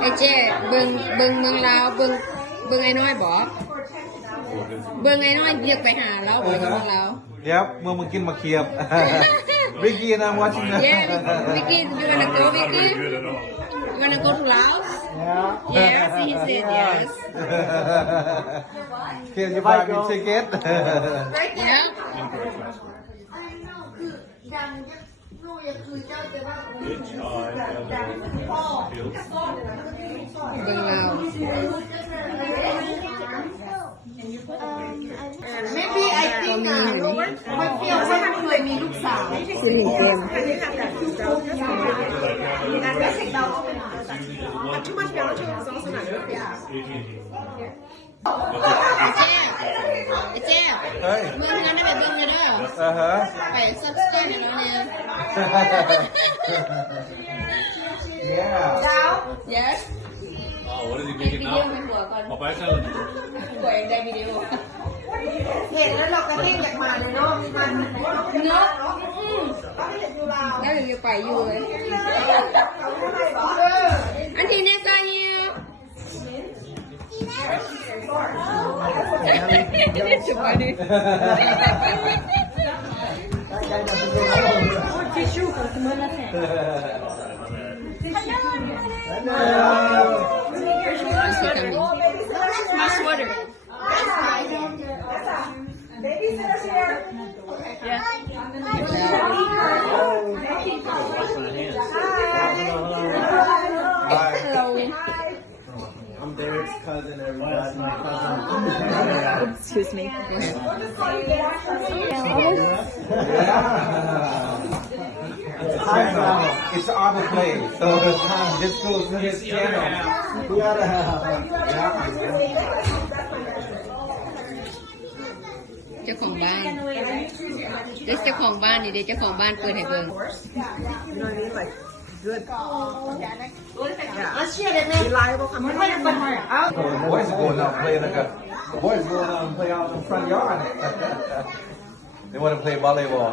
ไอ้เจ้เบิ่งเมืองลาวเบิ่งไอ้น้อยบ่เบิ่งไอ้น้อยเรียกไปหาแล้วเบิ่งเมืองลาว Yep เมื่อมึงกินมาเคียบ Vicky and I'm watching that Yeah Vicky you wanna go Vicky you wanna go to Laos Yes he said yes Can you buy me ticket Yeah เบิ่งลาว Maybe I think มันเปรี้ยวเพราะมันเคยมีลูกสาว สิริเกม Too much belgium is also not good ไอ้เจ้ เฮ้ย เมืองนั้นได้ไปเบิ่งเด้อ ไป subscribe ให้น้องเนี่ย Yeah Yes Oh, what is he วิ making ดีโอ now? ในหัวก่อน Oh, by selling. หัวเองได้วิดีโอ เห็นแล้วเราก็เพ่งอยากมาเลยเนาะมัน เนาะ ต้องเห็นอยู่ลาว แล้วยังไปอยู่เลยอันที่เนี่ยใจเยี่ยจุ๊บไปดิ My sweater. I'm Derek's cousin and that's my cousin. Excuse me. It's auto play, so just go to his channel. We gotta have. เจ้าของบ้านเจ้าของบ้านนี่เด้เจ้าของบ้านเปิดให้เบิ่ง Let's share it man reliable มันไม่เป็นไร The boys are going out and play like a. The boys going out and play out in the front yard. They want to play volleyball.